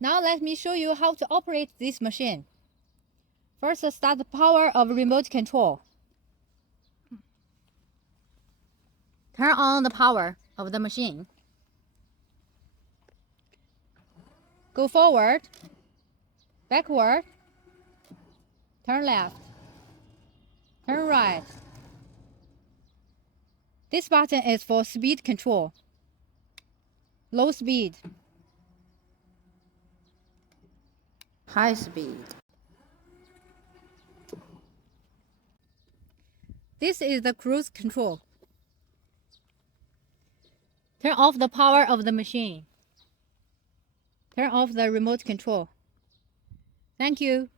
Now let me show you how to operate this machine. First, start the power of remote control. Turn on the power of the machine. Go forward, backward, turn left, turn right. This button is for speed control. Low speed, High speed. This is the cruise control. Turn off the power of the machine. Turn off the remote control. Thank you.